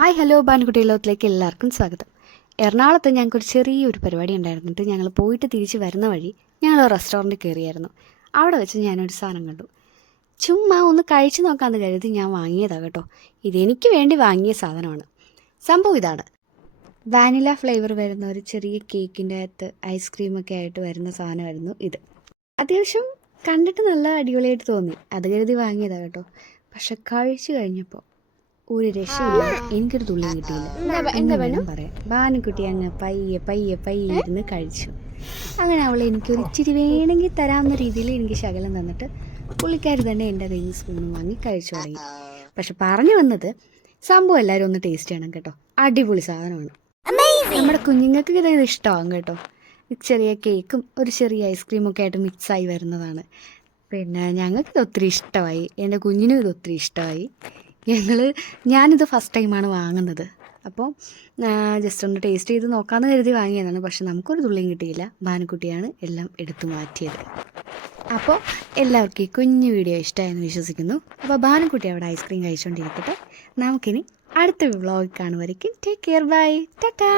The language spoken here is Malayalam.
ഹായ് ഹലോ ബാൻകുട്ടി ലോകത്തിലേക്ക് എല്ലാവർക്കും സ്വാഗതം. എറണാകുളത്ത് ഞങ്ങൾക്കൊരു ചെറിയൊരു പരിപാടി ഉണ്ടായിരുന്നിട്ട് ഞങ്ങൾ പോയിട്ട് തിരിച്ച് വരുന്ന വഴി ഞങ്ങൾ റെസ്റ്റോറൻറ്റിൽ കയറിയായിരുന്നു. അവിടെ വെച്ച് ഞാനൊരു സാധനം കണ്ടു. ചുമ്മാ ഒന്ന് കഴിച്ചു നോക്കാമെന്ന് കരുതി ഞാൻ വാങ്ങിയതാണ് കേട്ടോ. ഇതെനിക്ക് വേണ്ടി വാങ്ങിയ സാധനമാണ്. സംഭവം ഇതാണ്, വാനില ഫ്ലേവർ വരുന്ന ഒരു ചെറിയ കേക്കിൻ്റെ അകത്ത് ഐസ്ക്രീമൊക്കെ ആയിട്ട് വരുന്ന സാധനമായിരുന്നു ഇത്. അത്യാവശ്യം കണ്ടിട്ട് നല്ല അടിപൊളിയായിട്ട് തോന്നി, അത് കരുതി വാങ്ങിയതാണ് കേട്ടോ. പക്ഷെ കഴിച്ചു കഴിഞ്ഞപ്പോൾ ഒരു രക്ഷയില്ല, എനിക്കൊരു തുള്ളിയും കിട്ടിയില്ല എന്ന് വേണം പറയാം. ബാനുക്കുട്ടി അങ്ങ് പയ്യെ പയ്യെ പയ്യെ ഇരുന്ന് കഴിച്ചു. അങ്ങനെ അവൾ എനിക്കൊരു ഇച്ചിരി വേണമെങ്കിൽ തരാവുന്ന രീതിയിൽ എനിക്ക് ശകലം തന്നിട്ട് പുള്ളിക്കാരി തന്നെ എൻ്റെ കയ്യിൽ നിന്ന് സ്പൂണും വാങ്ങി കഴിച്ചു തുടങ്ങി. പക്ഷെ പറഞ്ഞു വന്നത്, സംഭവം എല്ലാവരും ഒന്ന് ടേസ്റ്റ് ചെയ്യണം കേട്ടോ. അടിപൊളി സാധനമാണ്. നമ്മുടെ കുഞ്ഞുങ്ങൾക്ക് ഇത് ഇഷ്ടമാകും കേട്ടോ. ചെറിയ കേക്കും ഒരു ചെറിയ ഐസ്ക്രീമൊക്കെ ആയിട്ട് മിക്സായി വരുന്നതാണ്. പിന്നെ ഞങ്ങൾക്കിത് ഒത്തിരി ഇഷ്ടമായി, എൻ്റെ കുഞ്ഞിനും ഇത് ഒത്തിരി ഇഷ്ടമായി. ഞാനിത് ഫസ്റ്റ് ടൈമാണ് വാങ്ങുന്നത്. അപ്പോൾ ജസ്റ്റ് ഒന്ന് ടേസ്റ്റ് ചെയ്ത് നോക്കാമെന്ന് കരുതി വാങ്ങിയതാണ്. പക്ഷെ നമുക്കൊരു തുള്ളിയും കിട്ടിയില്ല. ബാനുക്കുട്ടിയാണ് എല്ലാം എടുത്തു മാറ്റിയത്. അപ്പോൾ എല്ലാവർക്കും ഈ കുഞ്ഞു വീഡിയോ ഇഷ്ടമായെന്ന് വിശ്വസിക്കുന്നു. അപ്പോൾ ബാനുക്കുട്ടി അവിടെ ഐസ്ക്രീം കഴിച്ചുകൊണ്ടിരിക്കട്ടെ. നമുക്കിനി അടുത്ത വ്ളോഗ് കാണുമായിരിക്കും. Take care, bye, Tata.